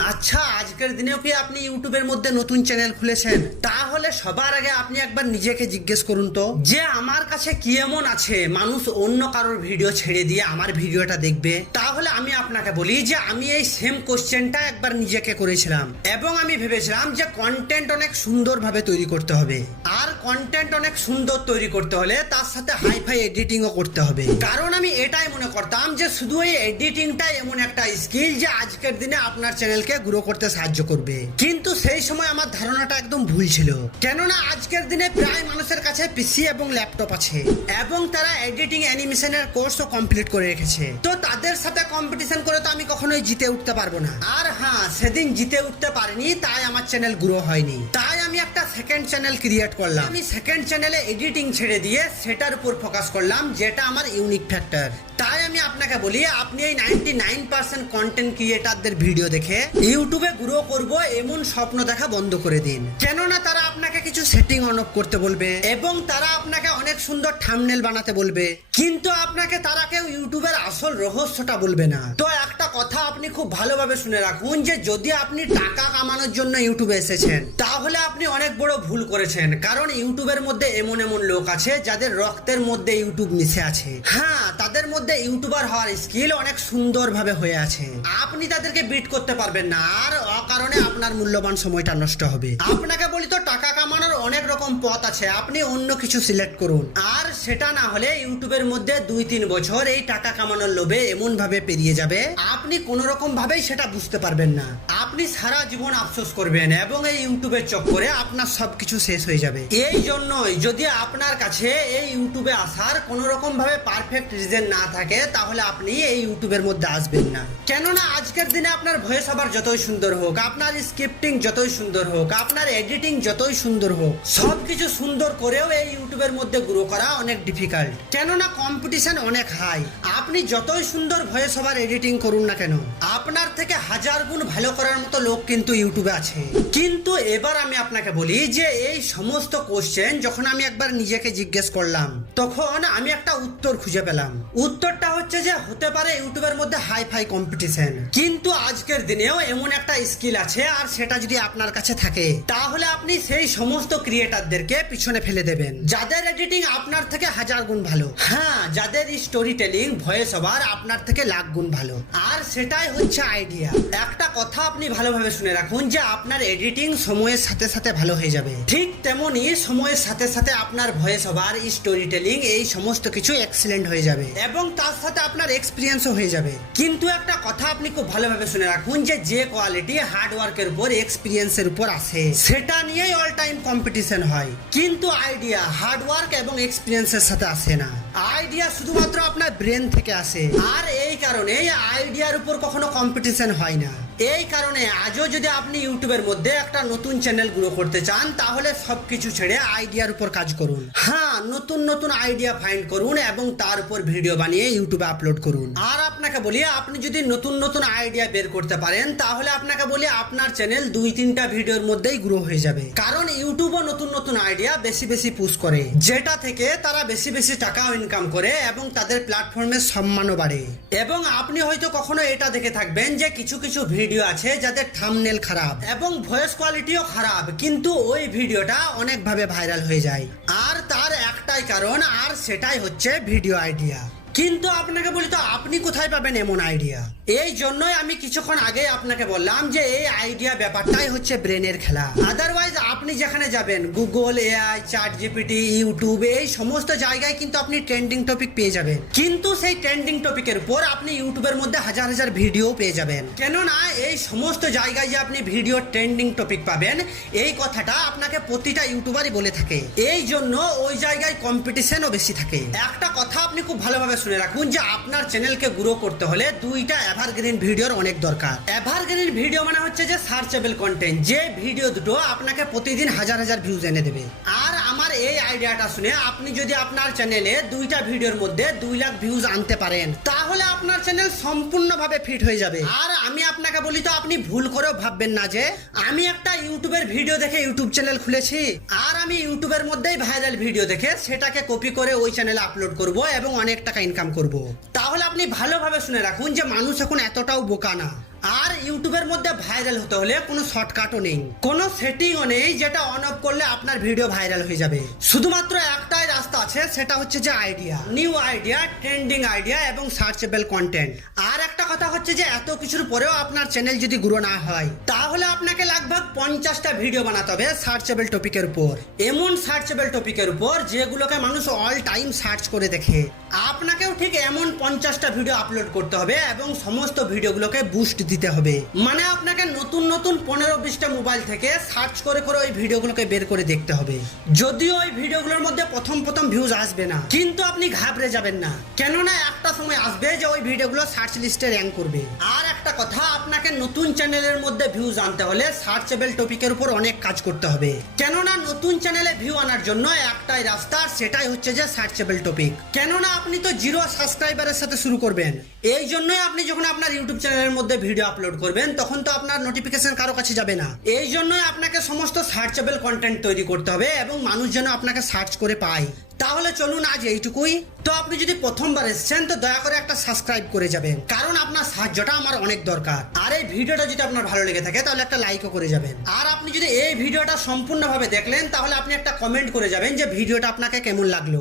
আচ্ছা আজকের দিনেও কি আপনি ইউটিউবের মধ্যে নতুন চ্যানেল খুলেছেন? তাহলে সবার আগে আপনি একবার নিজেকে জিজ্ঞেস করুন তো। যে আমার কাছে কি এমন আছে? মানুষ অন্য কারোর ভিডিও ছেড়ে দিয়ে আমার ভিডিওটা দেখবে। তাহলে আমি আপনাকে বলি যে আমি এই সেম কোশ্চেনটা একবার নিজেকে করেছিলাম। এবং আমি ভেবেছিলাম যে কন্টেন্ট অনেক সুন্দরভাবে তৈরি করতে হবে। আর কন্টেন্ট অনেক সুন্দর তৈরি করতে হলে তার সাথে হাইফাই এডিটিংও করতে হবে। কারণ আমি এটাই মনে করতাম যে শুধু এই এডিটিংটা এমন একটা স্কিল যে আজকের দিনে আপনার চ্যানেলকে গ্রো করতে সাহায্য করবে। কিন্তু সেই সময় আমার ধারণাটা একদম ভুল ছিল। কেননা আজকের দিনে প্রায় মানুষের কাছে পিসি এবং ল্যাপটপ আছে এবং তারা এডিটিং অ্যানিমেশনের কোর্সও কমপ্লিট করে রেখেছে। তো তাদের সাথে কম্পিটিশন করে তো আমি কখনোই জিতে উঠতে পারব না। আর হ্যাঁ সেদিন জিতে উঠতে পারিনি, তাই আমার চ্যানেল গ্রো হয়নি। তাই আমি একটা সেকেন্ড চ্যানেল ক্রিয়েট করলাম। আমি সেকেন্ড চ্যানেলে এডিটিং ছেড়ে দিয়ে সেটার উপর ফোকাস করলাম, যেটা আমার ইউনিক ফ্যাক্টর তাই আমি আপনাকে বলি, আপনি এই নাইনটি নাইন পার্সেন্ট কন্টেন্ট ক্রিয়েটারদের ভিডিও দেখে ইউটিউবে গ্রো করব, এমন স্বপ্ন দেখা বন্ধ করে দিন। কেননা তারা আপনাকে কিছু সেটিং অন অফ করতে বলবে এবং তারা আপনাকে অনেক সুন্দর থামনেল বানাতে বলবে। কিন্তু আপনাকে তারা কেউ ইউটিউবের আসল রহস্যটা বলবে না। তো কথা আপনি খুব ভালোভাবে শুনে রাখুন যে যদি আপনি টাকা কামানোর জন্য ইউটিউবে এসেছেন, তাহলে আপনি অনেক বড় ভুল করেছেন। কারণ ইউটিউবের মধ্যে এমন এমন লোক আছে যাদের রক্তের মধ্যে ইউটিউব মিশে আছে। হ্যাঁ তাদের মধ্যে ইউটিউবার হওয়ার স্কিল অনেক সুন্দরভাবে হয়ে আছে। আপনি তাদেরকে বিট করতে পারবেন না, আর অকারণে আপনার মূল্যবান সময়টা নষ্ট হবে। আপনাকে বলি তো, টাকা কামানোর অনেক রকম পথ আছে। আপনি অন্য কিছু সিলেক্ট করুন। আর সেটা না হলে ইউটিউবের মধ্যে দুই তিন বছর এই টাকা কামানোর লোভে এমন ভাবে পেরিয়ে যাবে। আপনি কোন রকম ভাবেই সেটা বুঝতে পারবেন না। আপনি সারা জীবন আফসোস করবেন এবং এই ইউটিউবের চক্করে আপনার সবকিছু শেষ হয়ে যাবে। এই জন্যই যদি আপনার কাছে এই ইউটিউবে আসার কোন রকম ভাবে পারফেক্ট রিজন না থাকে, তাহলে আপনি এই ইউটিউবের মধ্যে আসবেন না। কেননা আজকের দিনে আপনার ভয়েস আবার যতই সুন্দর হোক, আপনার স্ক্রিপ্টিং যতই সুন্দর হোক, আপনার এডিটিং যতই সুন্দর হোক, সবকিছু সুন্দর করেও এই ইউটিউবের মধ্যে গ্রো করা অনেক ডিফিকাল্ট কেননা কম্পিটিশন অনেক হাই আপনি যতই সুন্দর ভয়েস ওভার এডিটিং করুন না কেন, আপনার থেকে হাজার গুণ ভালো করার মতো লোক কিন্তু ইউটিউবে আছে। কিন্তু এবার আমি আপনাকে বলি যে এই সমস্ত কোশ্চেন যখন আমি একবার নিজেকে জিজ্ঞেস করলাম, তখন আমি একটা উত্তর খুঁজে পেলাম। উত্তরটা হচ্ছে যে হতে পারে ইউটিউবের মধ্যে হাই ফাই কম্পিটিশন কিন্তু আজকের দিনেও এমন একটা স্কিল আছে, আর সেটা যদি আপনার কাছে থাকে, তাহলে আপনি সেই সমস্ত ক্রিয়েটারদেরকে পিছনে ফেলে দেবেন। যাদের এডিটিং আপনার থেকে হাজার গুণ ভালো। হ্যাঁ যাদের স্টোরি টেলিং ভয়েস ওভার আপনার থেকে লাখ গুণ ভালো। আর সেটাই হচ্ছে আইডিয়া একটা কথা আপনি ভালোভাবে শুনে রাখুন যে আপনার এডিটিং সময়ের সাথে সাথে ভালো হয়ে যাবে। ঠিক তেমনি সময়ের সাথে সাথে আপনার ভয়েস ওভার স্টোরি টেলিং এই সমস্ত কিছু এক্সিলেন্ট হয়ে যাবে। এবং তার সাথে আপনার এক্সপিরিয়েন্সও হয়ে যাবে। কিন্তু একটা কথা আপনি খুব ভালোভাবে শুনে রাখুন যে যে কোয়ালিটি হার্ড ওয়ার্কের উপর এক্সপিরিয়েন্সের উপর আসে। সেটা নিয়েই অল টাইম কম্পিটিশন হয়। কিন্তু আইডিয়া হার্ড ওয়ার্ক এবং এক্সপিরিয়েন্সের সাথে আসে না। আইডিয়া শুধুমাত্র আপনার ব্রেন থেকে আসে। আর এই কারণে আইডিয়ার উপর কখনো কম্পিটিশন হয় না। এই কারণে আজও যদি আপনি ইউটিউবের মধ্যে একটা নতুন চ্যানেল গ্রো করতে চান, তাহলে সবকিছু ছেড়ে আইডিয়ার উপর কাজ করুন। হ্যাঁ নতুন নতুন আইডিয়া ফাইন্ড করুন এবং তার উপর ভিডিও বানিয়ে ইউটিউবে আপলোড করুন। আর আপনাকে বলি, আপনি যদি নতুন নতুন আইডিয়া বের করতে পারেন, তাহলে আপনাকে বলি আপনার চ্যানেল দুই তিনটা ভিডিওর মধ্যেই গ্রো হয়ে যাবে। কারণ ইউটিউবও নতুন নতুন আইডিয়া বেশি বেশি পুশ করে, যেটা থেকে তারা বেশি বেশি টাকাও ইনকাম করে এবং তাদের প্ল্যাটফর্মের সম্মানও বাড়ে। এবং আপনি হয়তো কখনো এটা দেখে থাকবেন যে কিছু কিছু ভিডিও আছে যাদের থামনেল খারাপ এবং ভয়েস কোয়ালিটিও খারাপ, কিন্তু ওই ভিডিওটা অনেকভাবে ভাইরাল হয়ে যায়। আর তার একটাই কারণ, আর সেটাই হচ্ছে ভিডিও আইডিয়া কিন্তু আপনাকে বলি তো, আপনি কোথায় পাবেন এমন আইডিয়া এই জন্যই আমি কিছুক্ষণ আগে আপনাকে বললাম যে, এই আইডিয়া ব্যাপারটাই হচ্ছে ব্রেনের খেলা। আদারওয়াইজ আপনি যেখানে যাবেন Google AI chat GPT YouTube এই সমস্ত জায়গায় কিন্তু আপনি ট্রেন্ডিং টপিক পেয়ে যাবেন। কিন্তু সেই ট্রেন্ডিং টপিকের উপর আপনি ইউটিউবের মধ্যে হাজার হাজার ভিডিও পেয়ে যাবেন। কেননা, এই সমস্ত জায়গায় যে আপনি ভিডিও ট্রেন্ডিং টপিক পাবেন, এই কথাটা আপনাকে প্রতিটা ইউটিউবারই বলে থাকে। এই জন্য ওই জায়গায় কম্পিটিশনও বেশি থাকে। একটা কথা আপনি খুব ভালোভাবে শুনে রাখুন যে আপনার চ্যানেলকে গ্রো করতে হলে দুইটা এভারগ্রিন ভিডিওর অনেক দরকার। এভারগ্রিন ভিডিও মানে হচ্ছে যে সার্চেবল কন্টেন্ট যে ভিডিও দুটো আপনাকে প্রতিদিন হাজার হাজার ভিউজ এনে দেবে। আর আমার এই আইডিয়াটা শুনে আপনি যদি আপনার চ্যানেলে দুইটা ভিডিওর মধ্যে দুই লাখ ভিউজ আনতে পারেন তা তাহলে আপনার চ্যানেল সম্পূর্ণভাবে ফিট হয়ে যাবে। আর আমি আপনাকে বলি তো, আপনি ভুল করেও ভাববেন না যে, আমি একটা ইউটিউবের ভিডিও দেখে ইউটিউব চ্যানেল খুলেছি। আর আমি ইউটিউবের মধ্যেই ভাইরাল ভিডিও দেখে সেটাকে কপি করে ওই চ্যানেলে আপলোড করব এবং অনেক টাকা ইনকাম করব। তাহলে আপনি ভালোভাবে শুনে রাখুন যে, মানুষ এখন এতটাও বোকা না। আর ইউটিউবের মধ্যে ভাইরাল হতে হলে কোনো শর্টকাটও নেই। কোনো সেটিংও নেই যেটা অন অফ করলে আপনার ভিডিও ভাইরাল হয়ে যাবে। শুধুমাত্র একটাই রাস্তা আছে, সেটা হচ্ছে যে idea new idea trending idea এবং সার্চেবল কন্টেন্ট আর একটা কথা হচ্ছে যে এত কিছুর পরেও আপনার চ্যানেল যদি গ্রো না হয়, তাহলে আপনাকে লাগভাগ পঞ্চাশটা ভিডিও বানাতে হবে সার্চেবল টপিকের উপর। এমন সার্চেবল টপিকের উপর যেগুলোকে মানুষ অল টাইম সার্চ করে দেখে। আপনাকেও ঠিক এমন পঞ্চাশটা ভিডিও আপলোড করতে হবে এবং সমস্ত ভিডিওগুলোকে বুস্ট দিতে হবে। মানে আপনাকে নতুন নতুন পনেরো বিশটা মোবাইল থেকে সার্চ করে করে ওই ভিডিওগুলোকে বের করে দেখতে হবে। যদিও ওই ভিডিওগুলোর মধ্যে প্রথম প্রথম ভিউজ আসবে না, কিন্তু আপনি ঘাবড়ে যাবেন না। কেননা একটা সময় আসবে যে ওই ভিডিওগুলো সার্চ লিস্টে র্যাঙ্ক করবে। আর একটা কথা, আপনাকে নতুন চ্যানেলের মধ্যে ভিউজ আনতে হলে সার্চেবল টপিকের উপর অনেক কাজ করতে হবে। কেননা, নতুন চ্যানেলে ভিউ আনার জন্য একটাই রাস্তা সেটাই হচ্ছে যে সার্চেবল টপিক কেননা, আপনি তো জিরো সাবস্ক্রাইবারের সাথে শুরু করবেন। এই জন্যই আপনি যখন আপনার ইউটিউব চ্যানেলের মধ্যে ভিডিও আপলোড করবেন, তখন তো আপনার নোটিফিকেশন কারও কাছে যাবে না। এই জন্যই আপনাকে সমস্ত সার্চেবল কন্টেন্ট তৈরি করতে হবে, এবং মানুষ যেন আপনাকে সার্চ করে পায়। তাহলে চলুন আজ এইটুকুই। তো আপনি যদি প্রথমবার এসছেন, তো দয়া করে একটা সাবস্ক্রাইব করে যাবেন। কারণ আপনার সাহায্যটা আমার অনেক দরকার। আর এই ভিডিওটা যদি আপনার ভালো লেগে থাকে, তাহলে একটা লাইকও করে যাবেন। আর আপনি যদি এই ভিডিওটা সম্পূর্ণভাবে দেখলেন, তাহলে আপনি একটা কমেন্ট করে যাবেন যে ভিডিওটা আপনাকে কেমন লাগল।